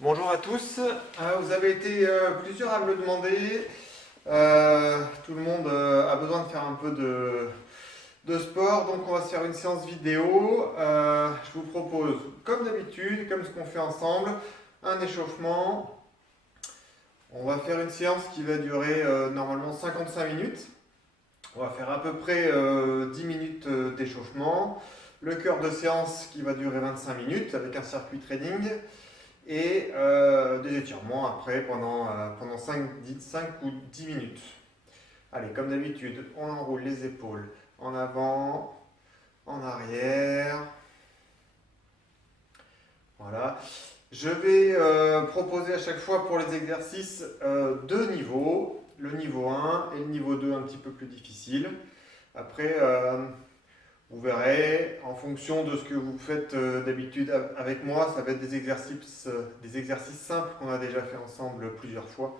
Bonjour à tous. Vous avez été plusieurs à me le demander. Tout le monde a besoin de faire un peu de sport, donc on va se faire une séance vidéo. Je vous propose, comme d'habitude, comme ce qu'on fait ensemble, un échauffement. On va faire une séance qui va durer normalement 55 minutes. On va faire à peu près 10 minutes d'échauffement. Le cœur de séance qui va durer 25 minutes avec un circuit training et des étirements après pendant 5 ou 10 minutes. Allez, comme d'habitude, on enroule les épaules en avant, en arrière. Voilà. Je vais proposer à chaque fois pour les exercices deux niveaux, le niveau 1 et le niveau 2 un petit peu plus difficile. Après, vous verrez, en fonction de ce que vous faites d'habitude avec moi, ça va être des exercices simples qu'on a déjà fait ensemble plusieurs fois.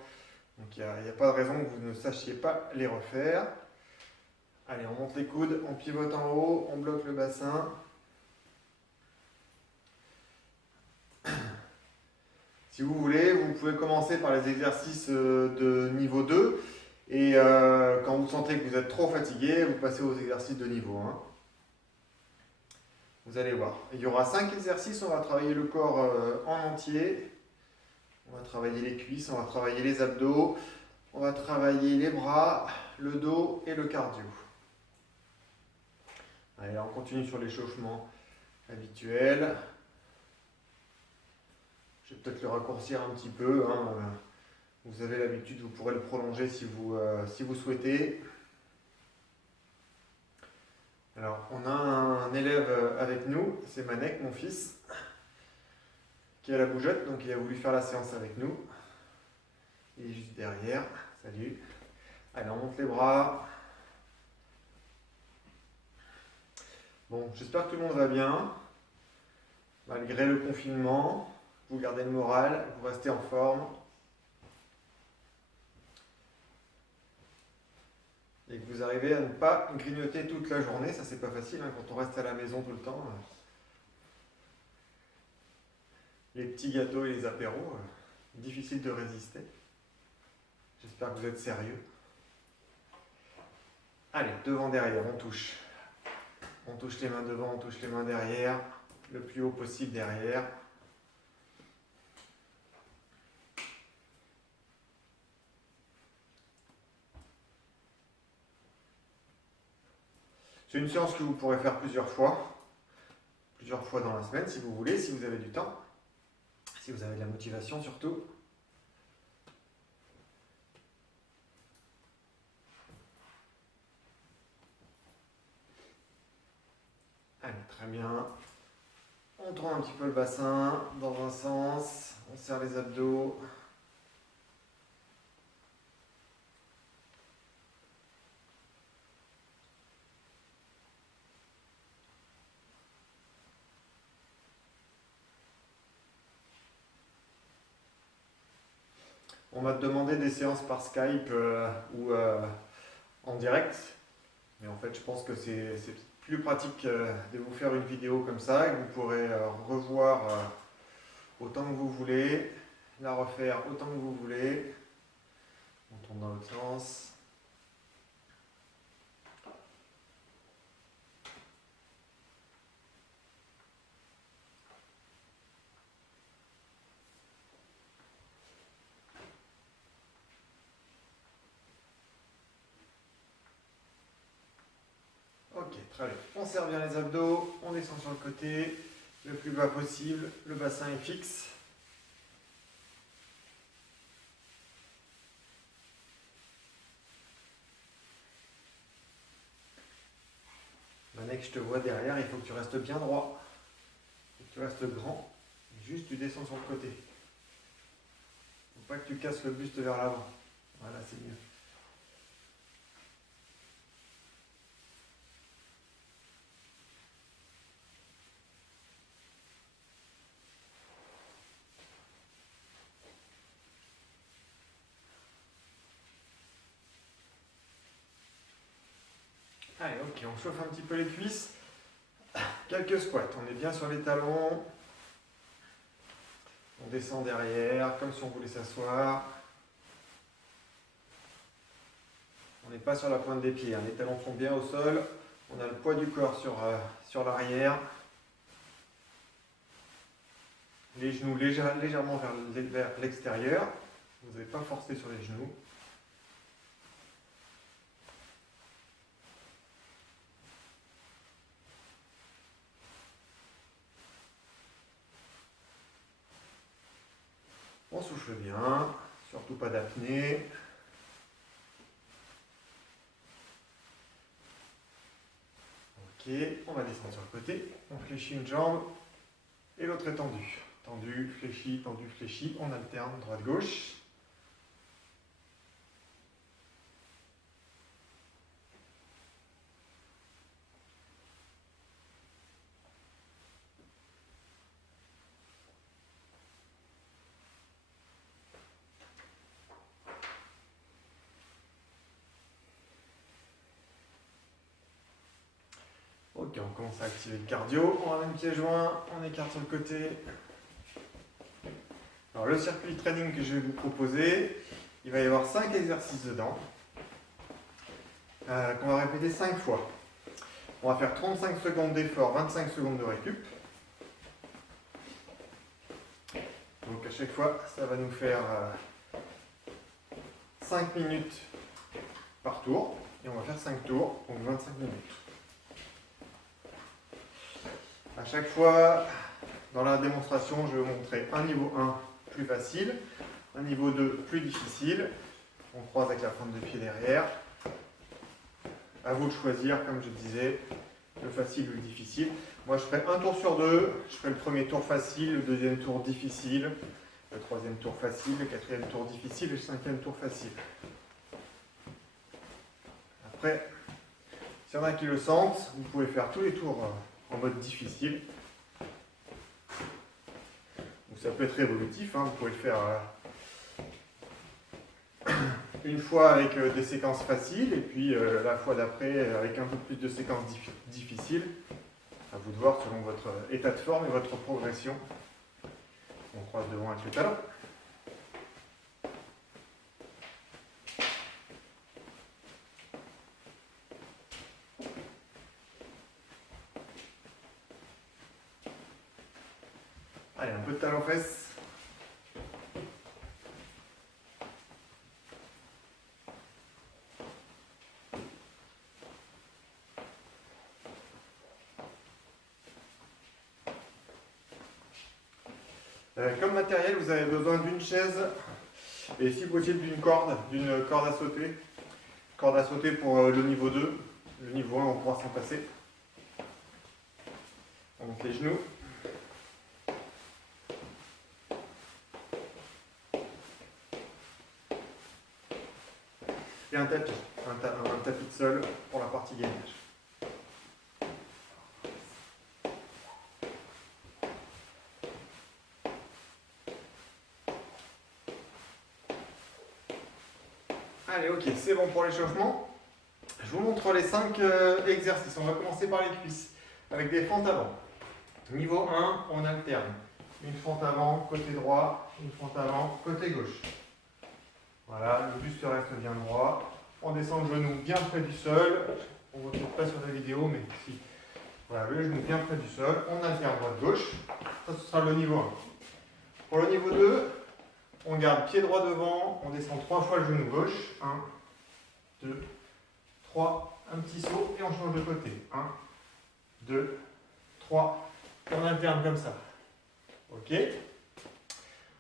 Donc il n'y a pas de raison que vous ne sachiez pas les refaire. Allez, on monte les coudes, on pivote en haut, on bloque le bassin. Si vous voulez, vous pouvez commencer par les exercices de niveau 2. Et quand vous sentez que vous êtes trop fatigué, vous passez aux exercices de niveau 1. Vous allez voir. Il y aura 5 exercices, on va travailler le corps en entier. On va travailler les cuisses, on va travailler les abdos, on va travailler les bras, le dos et le cardio. Allez, on continue sur l'échauffement habituel. Je vais peut-être le raccourcir un petit peu. Vous avez l'habitude, vous pourrez le prolonger si vous souhaitez. Alors, on a un élève avec nous, c'est Manek, mon fils, qui a la bougeotte, donc il a voulu faire la séance avec nous. Il est juste derrière. Salut. Allez, on monte les bras. Bon, j'espère que tout le monde va bien, malgré le confinement. Vous gardez le moral, vous restez en forme. Et que vous arrivez à ne pas grignoter toute la journée, ça c'est pas facile quand on reste à la maison tout le temps. Les petits gâteaux et les apéros, difficile de résister. J'espère que vous êtes sérieux. Allez, devant, derrière, on touche. On touche les mains devant, on touche les mains derrière, le plus haut possible derrière. C'est une séance que vous pourrez faire plusieurs fois dans la semaine si vous voulez, si vous avez du temps, si vous avez de la motivation surtout. Allez, très bien. On tourne un petit peu le bassin dans un sens, on serre les abdos. On m'a demandé des séances par Skype ou en direct, mais en fait je pense que c'est plus pratique de vous faire une vidéo comme ça et que vous pourrez revoir autant que vous voulez, la refaire autant que vous voulez. On tourne dans l'autre sens. Ok, très bien. On serre bien les abdos, on descend sur le côté, le plus bas possible, le bassin est fixe. Manek, je te vois derrière, il faut que tu restes bien droit. Il faut que tu restes grand, juste tu descends sur le côté. Faut pas que tu casses le buste vers l'avant. Voilà, c'est mieux. Allez, ok, on chauffe un petit peu les cuisses. Quelques squats, on est bien sur les talons. On descend derrière, comme si on voulait s'asseoir. On n'est pas sur la pointe des pieds, hein. Les talons sont bien au sol. On a le poids du corps sur l'arrière. Les genoux légèrement vers l'extérieur. Vous n'avez pas forcé sur les genoux. On souffle bien, surtout pas d'apnée. Ok, on va descendre sur le côté. On fléchit une jambe et l'autre est tendue. Tendu, fléchi, on alterne droite-gauche. Ok, on commence à activer le cardio. On ramène pieds joints, on écarte sur le côté. Alors le circuit training que je vais vous proposer, il va y avoir 5 exercices dedans, qu'on va répéter 5 fois. On va faire 35 secondes d'effort, 25 secondes de récup. Donc à chaque fois, ça va nous faire 5 minutes par tour. Et on va faire 5 tours, donc 25 minutes. À chaque fois, dans la démonstration, je vais vous montrer un niveau 1 plus facile, un niveau 2 plus difficile. On croise avec la pointe de pied derrière. À vous de choisir, comme je disais, le facile ou le difficile. Moi, je ferai un tour sur deux. Je ferai le premier tour facile, le deuxième tour difficile, le troisième tour facile, le quatrième tour difficile et le cinquième tour facile. Après, s'il y en a qui le sentent, vous pouvez faire tous les tours en mode difficile. Donc ça peut être évolutif, hein. Vous pouvez le faire une fois avec des séquences faciles et puis la fois d'après avec un peu plus de séquences difficiles. À vous de voir selon votre état de forme et votre progression. On croise devant avec le talon. Allez, un peu de talon-fesse. Comme matériel, vous avez besoin d'une chaise et si possible d'une corde à sauter. Corde à sauter pour le niveau 2. Le niveau 1, on pourra s'en passer. On monte les genoux. Et un tapis. Un tapis de sol pour la partie gainage. Allez, ok, c'est bon pour l'échauffement. Je vous montre les 5 exercices. On va commencer par les cuisses, avec des fentes avant. Niveau 1, on alterne. Une fente avant, côté droit, une fente avant, côté gauche. Voilà, le buste reste bien droit. On descend le genou bien près du sol. On ne voit peut-être pas sur la vidéo, mais si. Voilà, le genou bien près du sol. On alterne droite-gauche. Ça, ce sera le niveau 1. Pour le niveau 2, on garde pied droit devant, on descend 3 fois le genou gauche. 1, 2, 3, un petit saut et on change de côté. 1, 2, 3, et on alterne comme ça. Ok.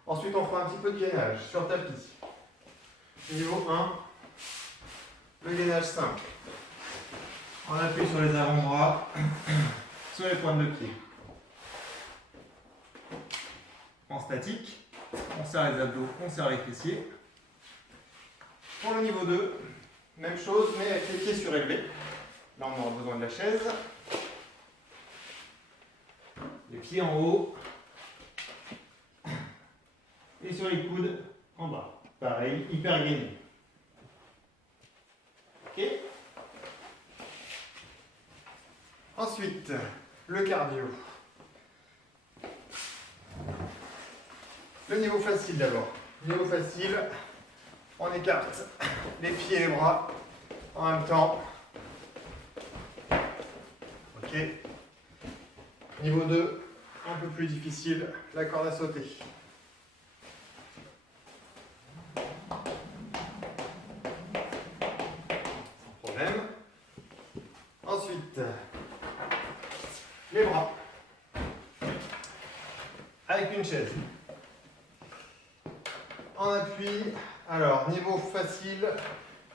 Ensuite, on fera un petit peu de gainage sur tapis. Niveau 1, le gainage simple. On appuie sur les avant-bras, sur les pointes de pied. En statique. On serre les abdos, on serre les fessiers. Pour le niveau 2, même chose, mais avec les pieds surélevés. Là, on aura besoin de la chaise. Les pieds en haut. Et sur les coudes en bas. Pareil, hyper gainé. Ok. Ensuite, le cardio. Le niveau facile d'abord. Niveau facile, on écarte les pieds et les bras en même temps. Ok. Niveau 2, un peu plus difficile, la corde à sauter. Sans problème. Ensuite, les bras. Avec une chaise. En appui, alors niveau facile,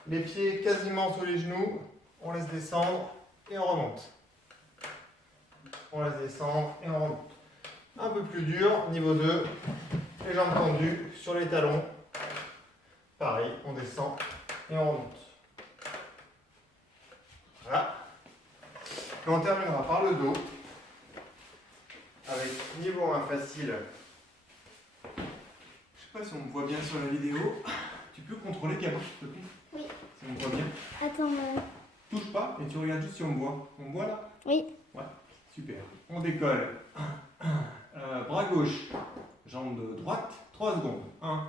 les pieds quasiment sur les genoux, on laisse descendre et on remonte. On laisse descendre et on remonte. Un peu plus dur, niveau 2, les jambes tendues sur les talons. Pareil, on descend et on remonte. Voilà. Et on terminera par le dos, avec niveau 1 facile. Je sais pas si on me voit bien sur la vidéo. Tu peux contrôler Camille, s'il te plaît? Oui. Si on me voit bien. Attends. Touche pas et tu regardes juste si on me voit. On me voit là? Oui. Ouais, super. On décolle. Bras gauche, jambe de droite, 3 secondes. 1,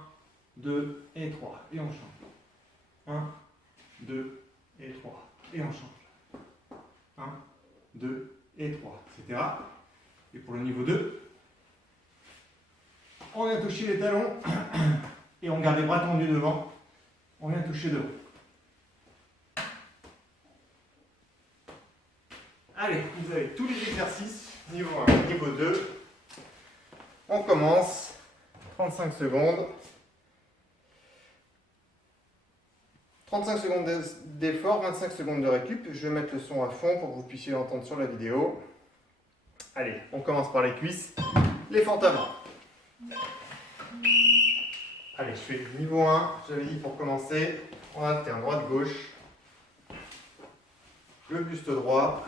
2 et 3. Et on change. 1, 2 et 3. Et on change. 1, 2 et 3, etc. Et pour le niveau 2, on vient toucher les talons et on garde les bras tendus devant. On vient toucher devant. Allez, vous avez tous les exercices, niveau 1, niveau 2. On commence, 35 secondes. 35 secondes d'effort, 25 secondes de récup. Je vais mettre le son à fond pour que vous puissiez l'entendre sur la vidéo. Allez, on commence par les cuisses, les fentes avant. Allez, je fais niveau 1, j'avais dit pour commencer, on alterne droite-gauche, le buste droit,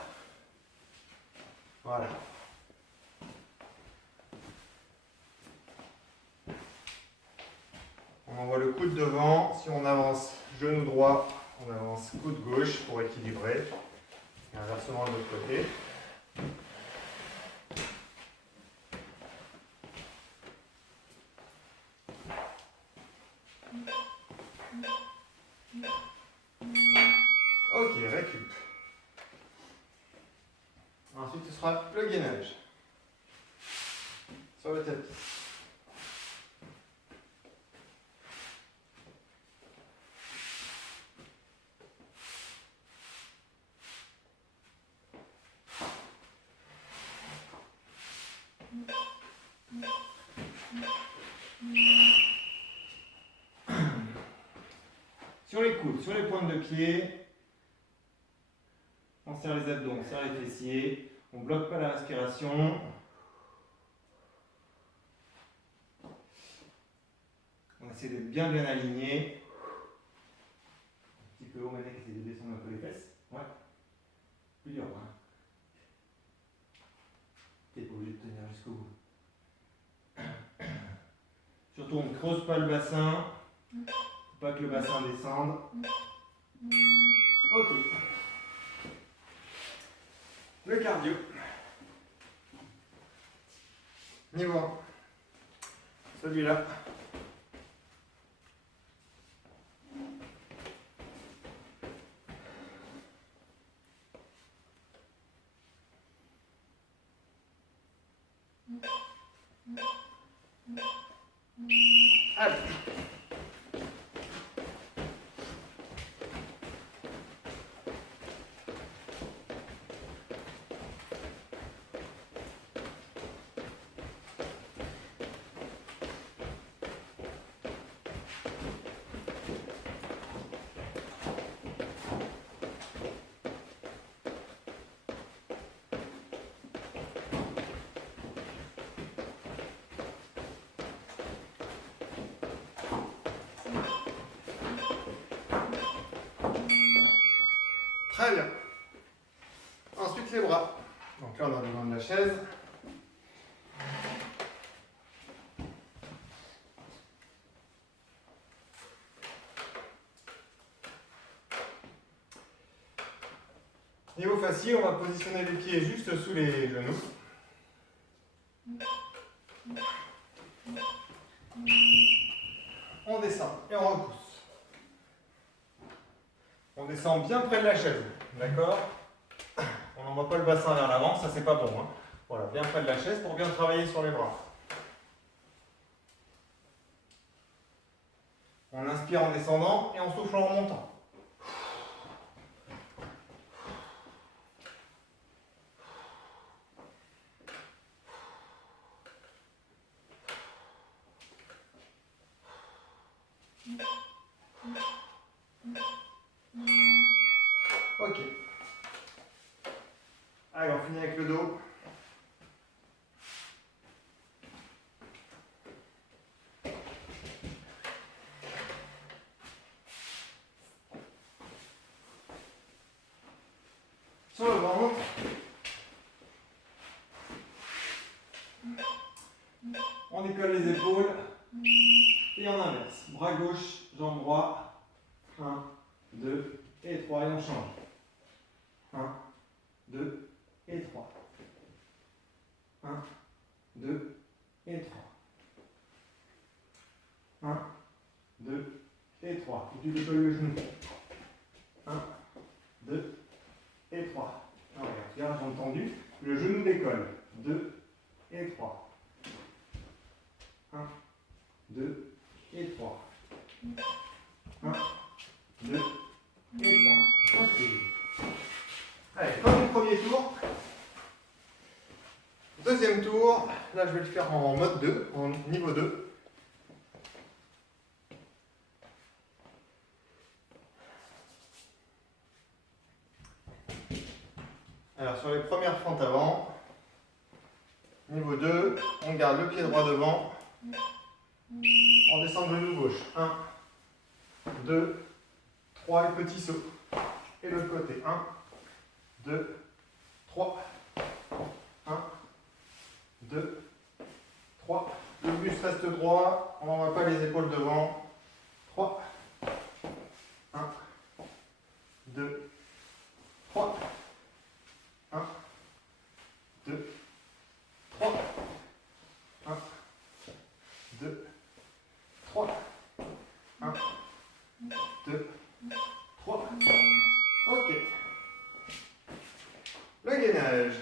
voilà. On envoie le coude devant, si on avance genou droit, on avance coude gauche pour équilibrer, et inversement de l'autre côté. Ok, récup. Ensuite, ce sera le gainage sur le tapis. Sur les coudes, sur les pointes de pied, on serre les abdos, on serre les fessiers, on ne bloque pas la respiration. On essaie d'être bien aligné. Un petit peu haut, maintenant, essayer de descendre un peu les fesses. Ouais. Plus dur, hein. T'es pas obligé de tenir jusqu'au bout. Surtout, on ne creuse pas le bassin. Faut pas que le bassin descende. Ok. Le cardio. Niveau 1. Celui-là. Allez. Très bien. Ensuite, les bras. Donc là, on a besoin de la chaise. Niveau facile, on va positionner les pieds juste sous les genoux. On descend et on repousse. On descend bien près de la chaise, d'accord? On n'envoie pas le bassin vers l'avant, ça c'est pas bon, hein. Voilà, bien près de la chaise pour bien travailler sur les bras. On inspire en descendant et on souffle en remontant. Ok. Allez, on finit avec le dos. Sur le ventre. On décolle les épaules. Et on inverse. Bras gauche, jambe droite. 1, 2 et 3. Et on change. 1, 2 et 3. 1, 2 et 3. 1, 2 et 3. Et tu décolles le genou. 1, 2 et 3. Regarde, jambe tendue. Le genou décolle. 2 et 3. 1, 2 et 3. 1, 2 et 3. Ok. Allez, comme le premier tour. Deuxième tour. Là, je vais le faire en mode 2, en niveau 2. Alors, sur les premières fentes avant, niveau 2, on garde le pied droit devant. On descend le genou gauche. 1, 2, 3 et petit saut. Et l'autre côté. 1, 2, 3. 1, 2, 3. Le buste reste droit. On n'envoie pas les épaules devant. 3. 1, 2, 3. 1, 2, 3. 1, 2, 3. 1, 2, 3. Ok. Le gainage.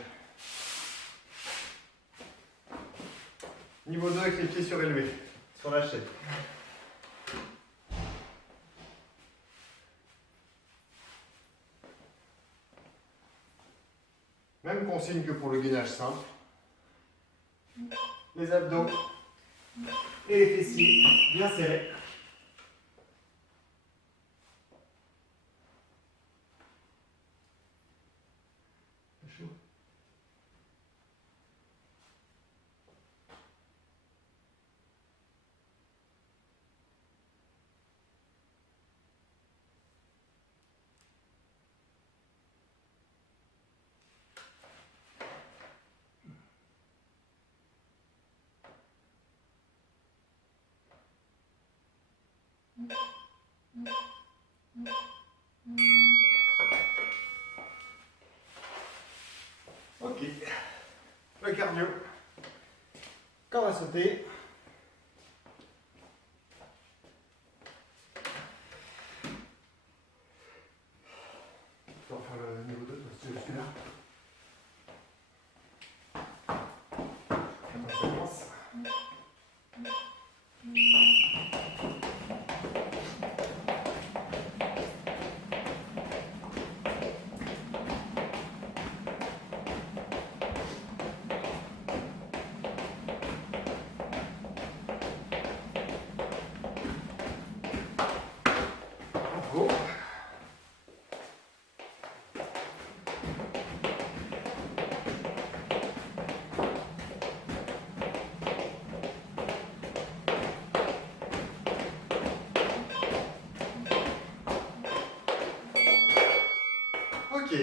Niveau 2 avec les pieds surélevés sur la chaise. Même consigne que pour le gainage simple. Les abdos et les fessiers bien serrés. C'est chaud. Ok. Le cardio. Corde à sauter. On va faire le niveau 2 parce que je suis là. Attends, ça commence. Bravo. Ok.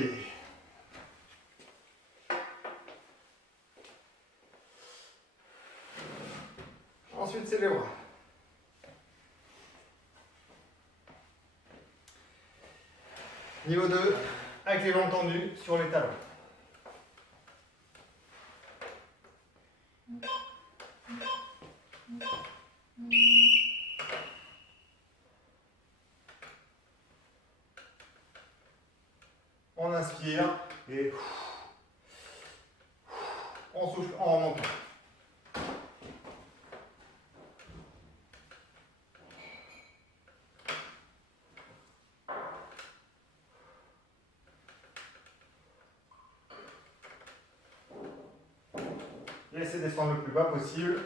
Ensuite, c'est les bras. Niveau 2, avec les jambes tendues sur les talons. On inspire et on souffle en remontant. Laissez descendre le plus bas possible.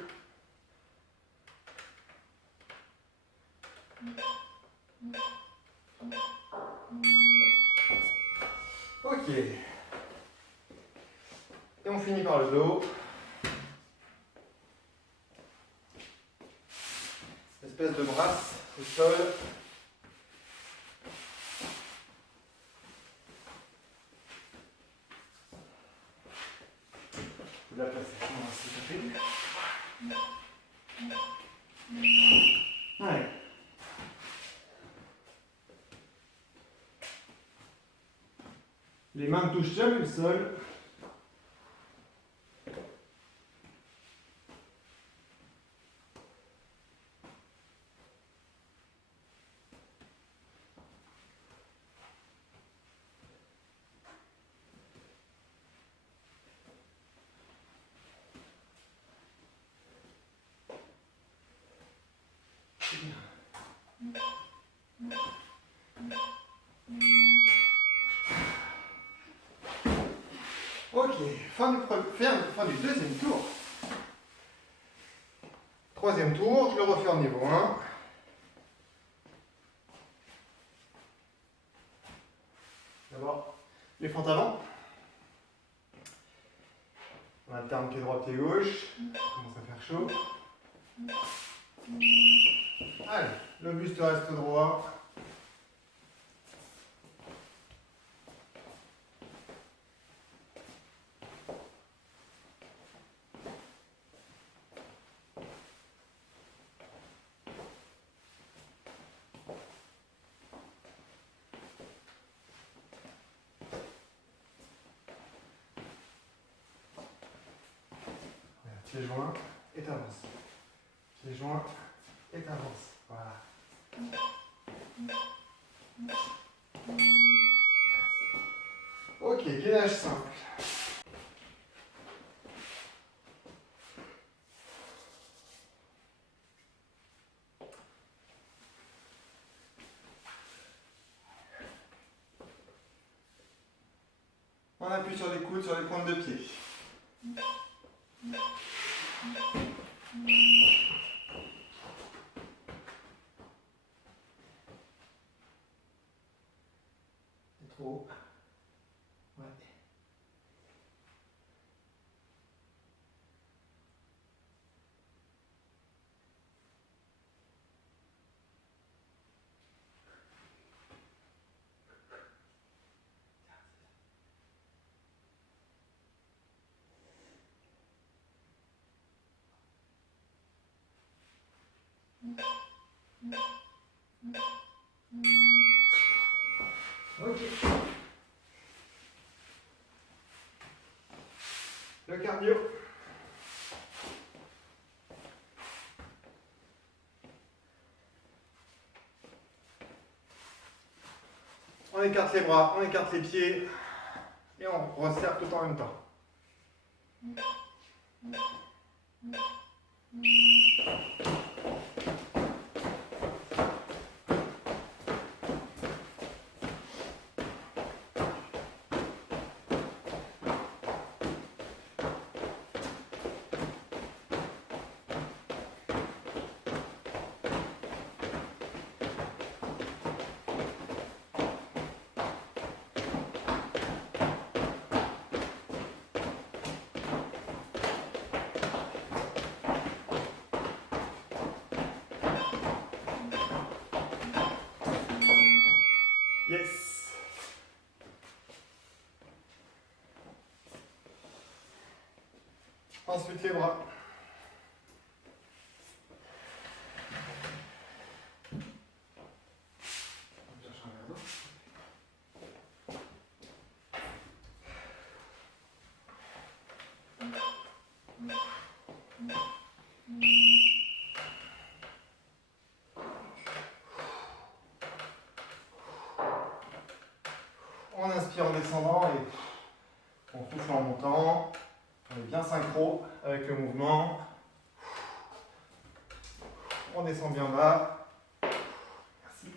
Ok. Et on finit par le dos. Espèce de brasse au sol. La placation assez tapée. Ouais. Les mains ne touchent jamais le sol. Ok, fin du deuxième tour. Troisième tour, je le refais en niveau 1. D'abord, les fentes avant. On alterne pied droit, pied gauche. Ça commence à faire chaud. Allez, le buste reste droit. Pieds joints et t'avances. Pieds joints et t'avances. Voilà. Ok, gainage simple. On appuie sur les coudes, sur les pointes de pied. C'est trop haut. Ouais. Ok. Le cardio. On écarte les bras, on écarte les pieds et on resserre tout en même temps. Yes. Ensuite les bras. descendant et on souffle en montant. On est bien synchro avec le mouvement. On descend bien bas. Merci.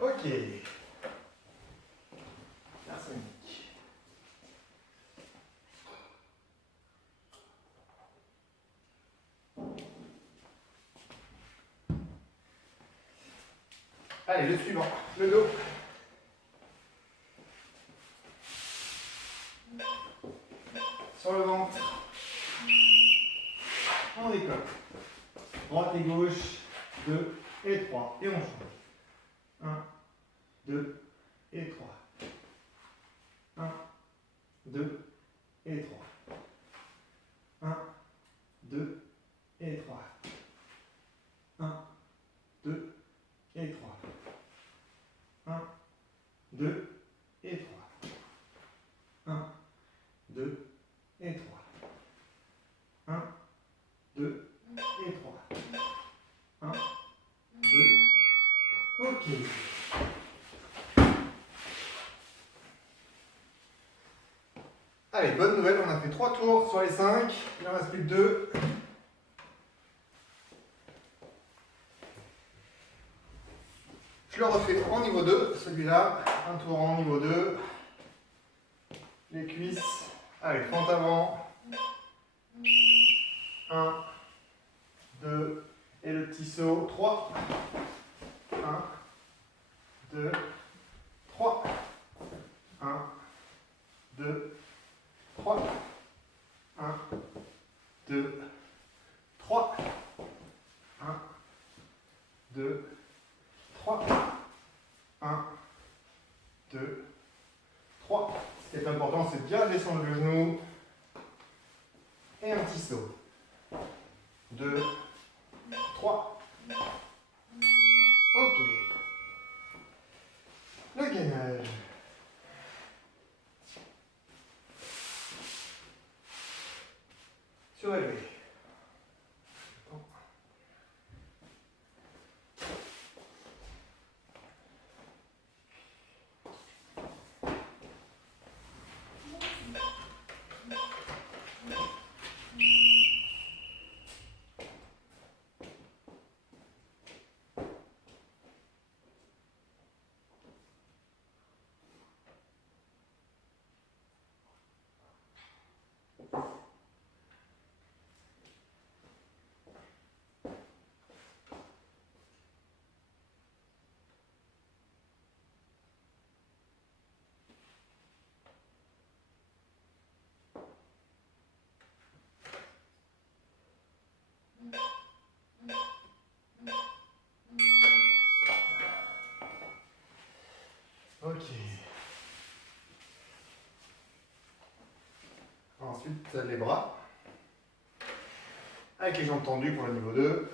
Ok. Merci. Allez, le suivant, le dos. Sur le ventre. On décolle. Droite et gauche. 2 et 3. Et on change. 1, 2 et 3. 1, 2 et 3. 1, 2 et 3. 1, 2 et 3. 1, 2 et 3. 1, 2 et 3. 1, 2 et 3. 1, 2. Ok. Allez, bonne nouvelle, on a fait 3 tours sur les 5. Il en reste plus que 2. Je le refais en niveau 2, celui-là. Un tour en niveau 2. Les cuisses. Allez, fente avant. 1, 2, et le petit saut. 3. 1, 2, 3. 1, 2, 3. 1, 2, 3. 1, 2, 3. 1, 2, 3. Ce qui est important, c'est de bien descendre le genou. Et un petit saut. 2, 3. Ok. Le gainage. Surélevé. Ok. Ensuite, les bras. Avec les jambes tendues pour le niveau 2.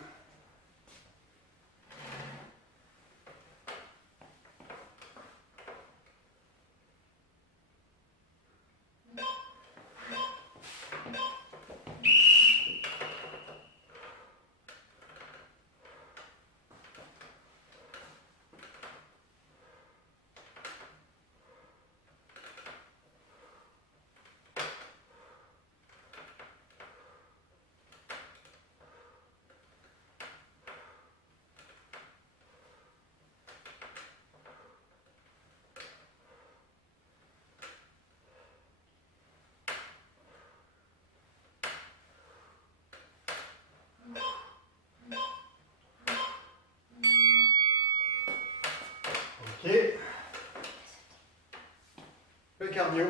Ok. Le cardio.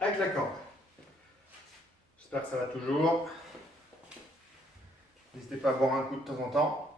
Avec la corde. J'espère que ça va toujours. N'hésitez pas à boire un coup de temps en temps.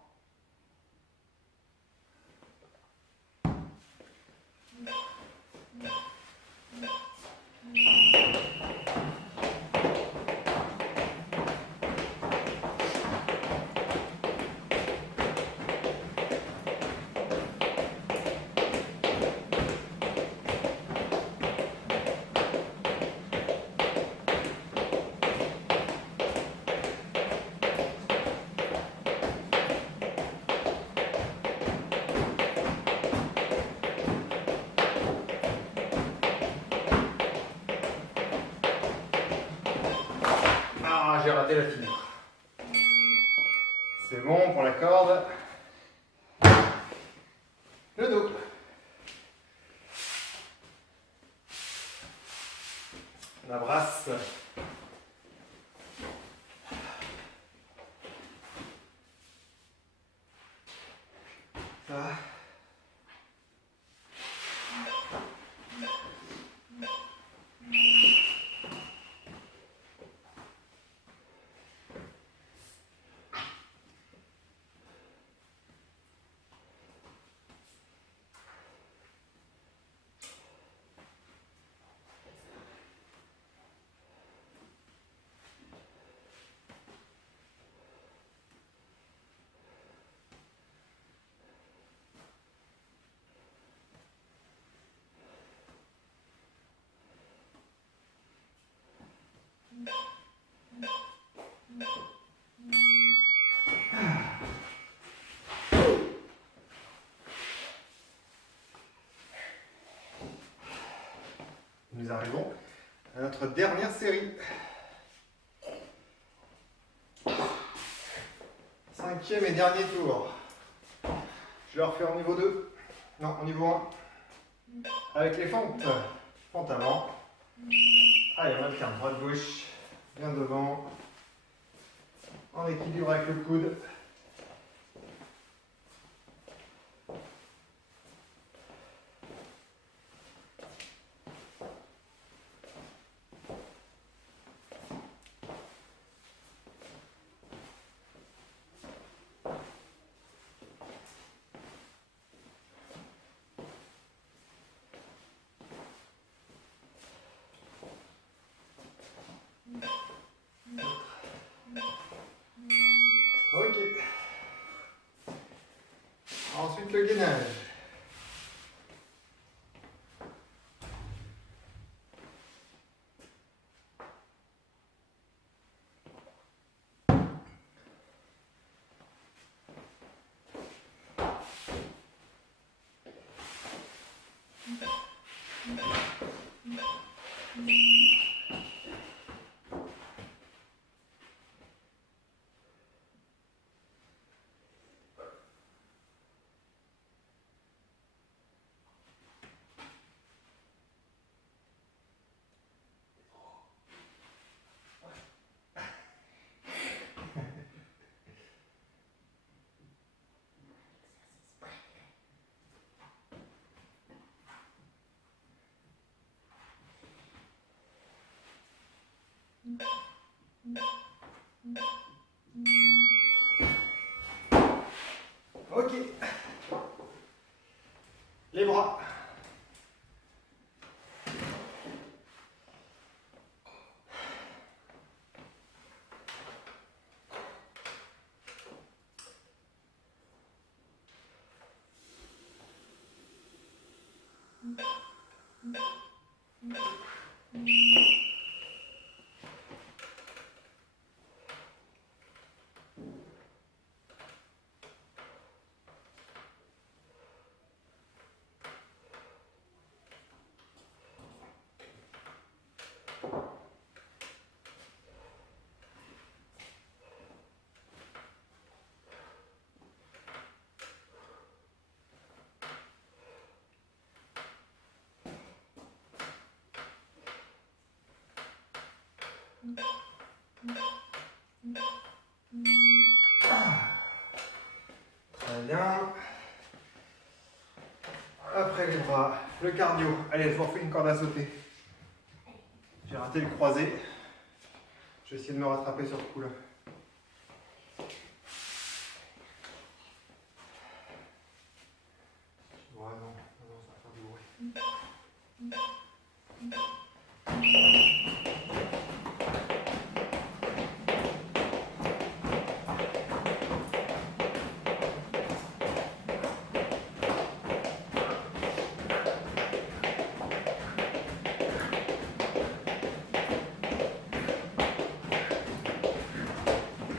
j'ai raté la figure. C'est bon pour la corde. Le dos. La brasse. Ça va. Nous arrivons à notre dernière série. 5e et dernier tour. Je le refais en niveau 2. Non, en niveau 1. Avec les fentes. Fente avant. Allez, on alterne droite-gauche. Bien devant. En équilibre avec le coude. Ok. Ensuite le gainage. Ok. Les bras. Très bien. Après les bras, le cardio. Allez, je vous refais une corde à sauter. J'ai raté le croisé. Je vais essayer de me rattraper sur ce coup-là. Ouais, non, ça va faire du bruit.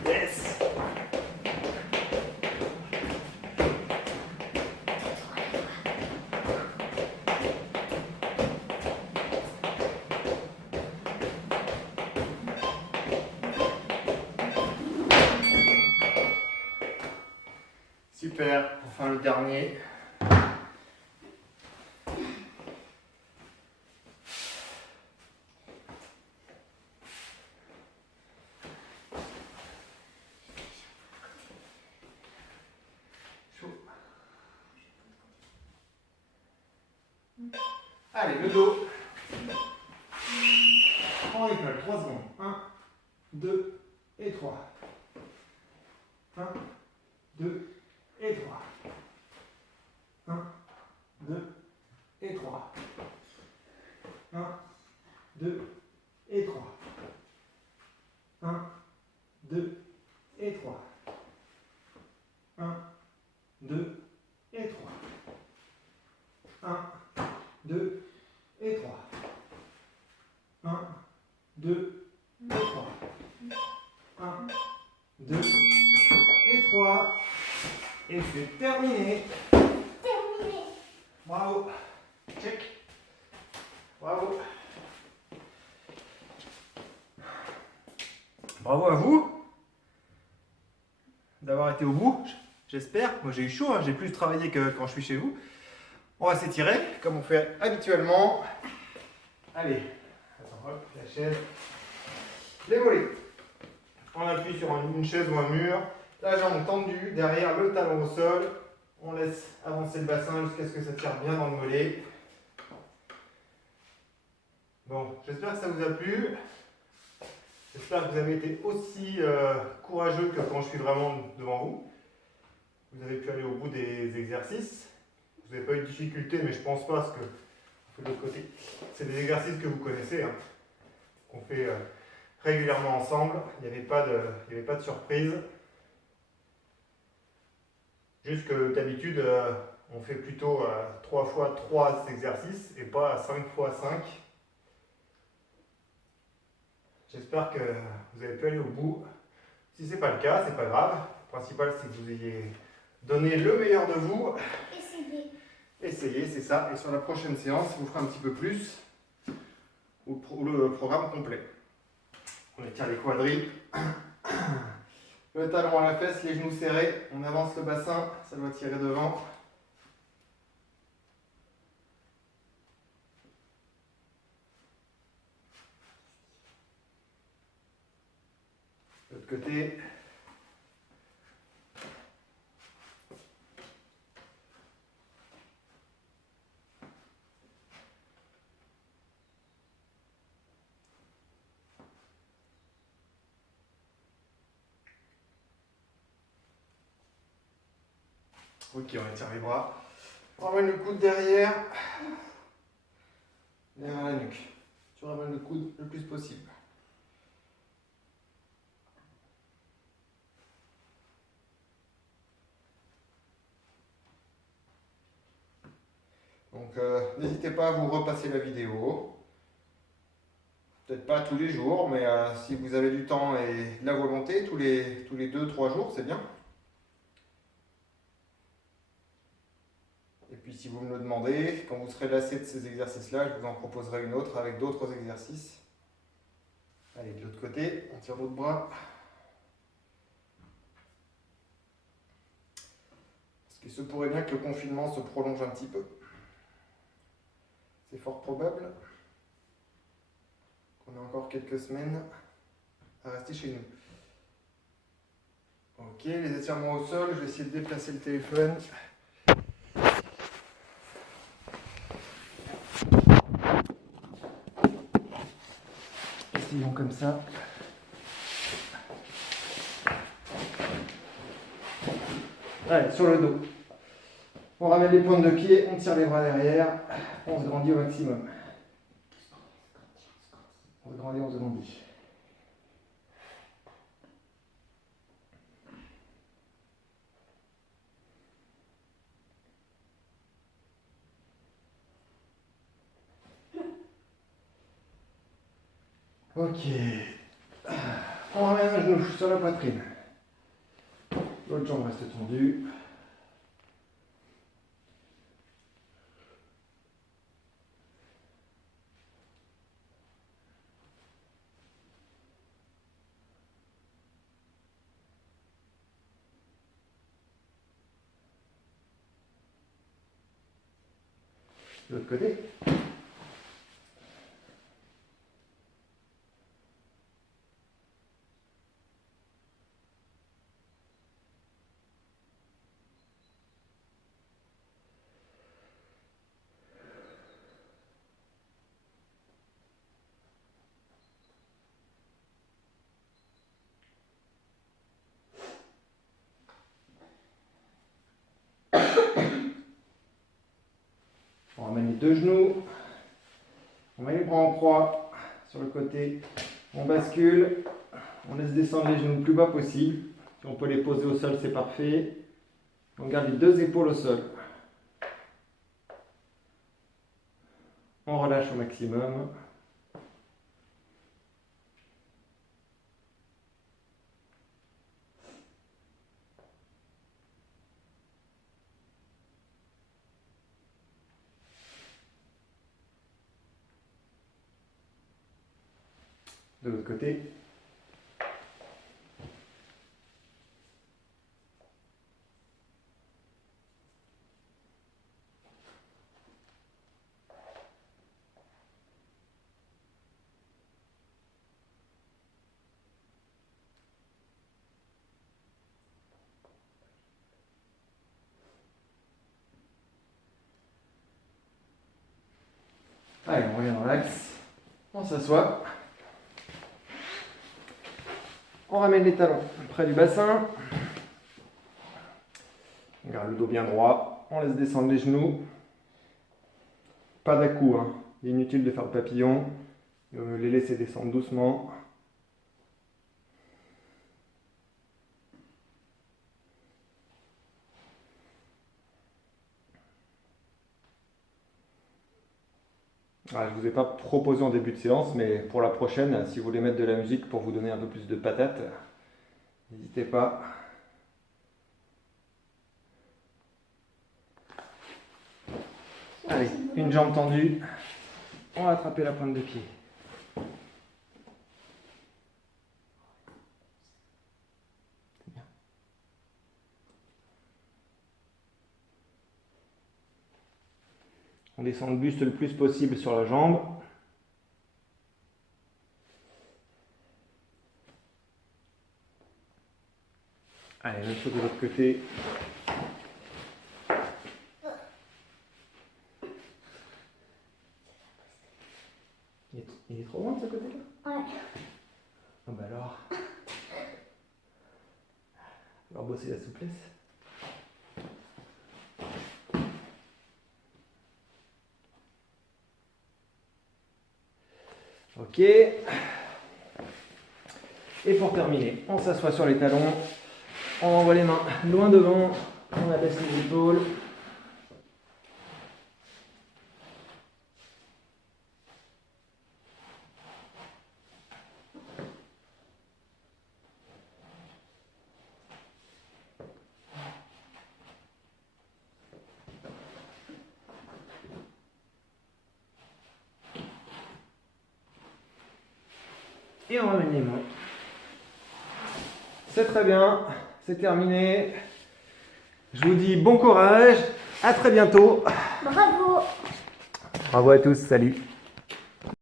Yes! Super, pour faire le dernier. Allez, le dos. On école, 3 secondes. 1, 2 et 3. 1, 2 et 3. 1, 2 et 3. 1, 2 et 3. 1, 2 et 3. 1, 2 et 3. 1, 2 et 3. 1, 2 et 3. 1, 2 et 3. Et c'est terminé. Terminé. Bravo. Check. Bravo. Bravo à vous d'avoir été au bout. J'espère. Moi j'ai eu chaud, hein. J'ai plus travaillé que quand je suis chez vous. On va s'étirer comme on fait habituellement. Allez. Attends, hop, la chaise. Les mollets. On appuie sur une chaise ou un mur. La jambe tendue, derrière le talon au sol. On laisse avancer le bassin jusqu'à ce que ça tire bien dans le mollet. Bon, j'espère que ça vous a plu. J'espère que vous avez été aussi courageux que quand je suis vraiment devant vous. Vous avez pu aller au bout des exercices. Vous n'avez pas eu de difficulté, mais je pense pas, parce que on fait de l'autre côté. C'est des exercices que vous connaissez, hein, qu'on fait régulièrement ensemble. Il n'y avait pas de surprise. Juste que d'habitude, on fait plutôt 3 fois 3 exercices et pas 5 fois 5. J'espère que vous avez pu aller au bout. Si ce n'est pas le cas, c'est pas grave. Le principal, c'est que vous ayez donné le meilleur de vous. Essayez. Essayez, c'est ça. Et sur la prochaine séance, vous ferez un petit peu plus. Ou le programme complet. On étire les quadris. Le talon à la fesse, les genoux serrés. On avance le bassin, ça doit tirer devant. De l'autre côté. Ok, on étire les bras. On ramène le coude derrière la nuque. Tu ramènes le coude le plus possible. Donc n'hésitez pas à vous repasser la vidéo. Peut-être pas tous les jours, mais si vous avez du temps et de la volonté, tous les 2-3 jours, c'est bien. Et puis si vous me le demandez, quand vous serez lassé de ces exercices-là, je vous en proposerai une autre avec d'autres exercices. Allez, de l'autre côté, on tire l'autre bras. Parce qu'il se pourrait bien que le confinement se prolonge un petit peu. C'est fort probable qu'on ait encore quelques semaines à rester chez nous. Ok, les étirements au sol, je vais essayer de déplacer le téléphone. Essayons comme ça. Allez, sur le dos. On ramène les pointes de pied, on tire les bras derrière, on se grandit au maximum. On se grandit, on se grandit. Ok. On ramène un genou sur la poitrine. L'autre jambe reste tendue. De l'autre côté. On ramène les deux genoux. On met les bras en croix sur le côté. On bascule. On laisse descendre les genoux le plus bas possible. Si on peut les poser au sol, c'est parfait. On garde les deux épaules au sol. On relâche au maximum. De l'autre côté. Allez, on revient dans l'axe. On s'assoit. On ramène les talons près du bassin. On garde le dos bien droit. On laisse descendre les genoux. Pas d'à-coup, hein. Inutile de faire le papillon. Les laisser descendre doucement. Ah, je ne vous ai pas proposé en début de séance, mais pour la prochaine, si vous voulez mettre de la musique pour vous donner un peu plus de patate, n'hésitez pas. Allez, une jambe tendue. On va attraper la pointe de pied. On descend le buste le plus possible sur la jambe. Allez, même chose de l'autre côté. Il est trop loin de ce côté-là? Ouais. Ah bah alors. Alors bosser la souplesse. Ok. Et pour terminer, on s'assoit sur les talons, on envoie les mains loin devant, on abaisse les épaules. Et on ramène les mains. C'est très bien, c'est terminé. Je vous dis bon courage, à très bientôt. Bravo. Bravo à tous, salut.